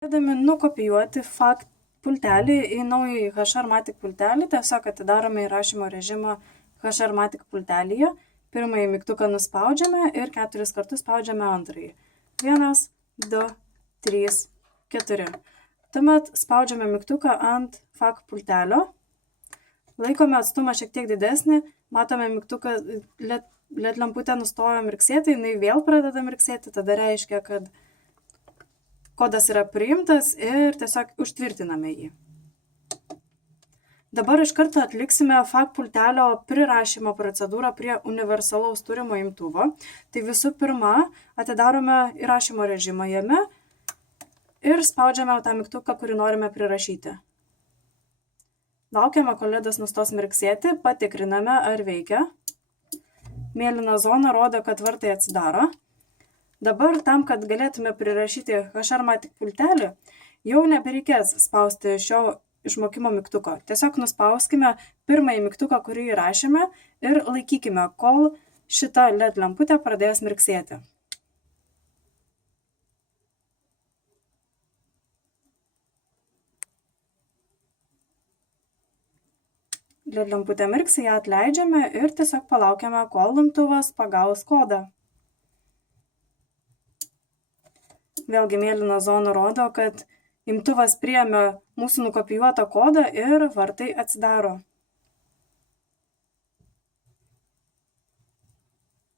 Pradedame nukopijuoti fakt pultelį į naująjį HRmatic pultelį, tiesiog atidarome įrašymo režimą HRmatic pultelyje. Pirmąjį mygtuką nuspaudžiame ir 4 kartus spaudžiame antrąjį. 1, 2, 3, 4. Tuomet spaudžiame mygtuką ant fakt pultelio. Laikome atstumą šiek tiek didesnį, matome mygtuką, LED lemputė nustojo mirksėti, jinai vėl pradeda mirksėti, tada reiškia, kad kodas yra priimtas ir tiesiog užtvirtiname jį. Dabar iš karto atliksime fakt pultelio prirašymo procedūrą prie universalaus turimo imtuvo. Tai visų pirma, atidarome įrašymo režimą jame ir spaudžiame tą mygtuką, kurį norime prirašyti. Laukiame, kol LEDas nustos mirksėti, patikriname, ar veikia. Mėlyna zona rodo, kad vartai atsidaro. Dabar tam, kad galėtume prirašyti HRmatic pultelį, jau nebereikės spausti šio išmokimo mygtuko. Tiesiog nuspauskime pirmąjį mygtuką, kurį įrašėme ir laikykime, kol šita LED lemputė pradės mirksėti. LED lemputė mirksi, ją atleidžiame ir tiesiog palaukiame, kol imtuvas pagaus kodą. Vėlgi mėlyna zona rodo, kad imtuvas priėmė mūsų nukopijuotą kodą ir vartai atsidaro.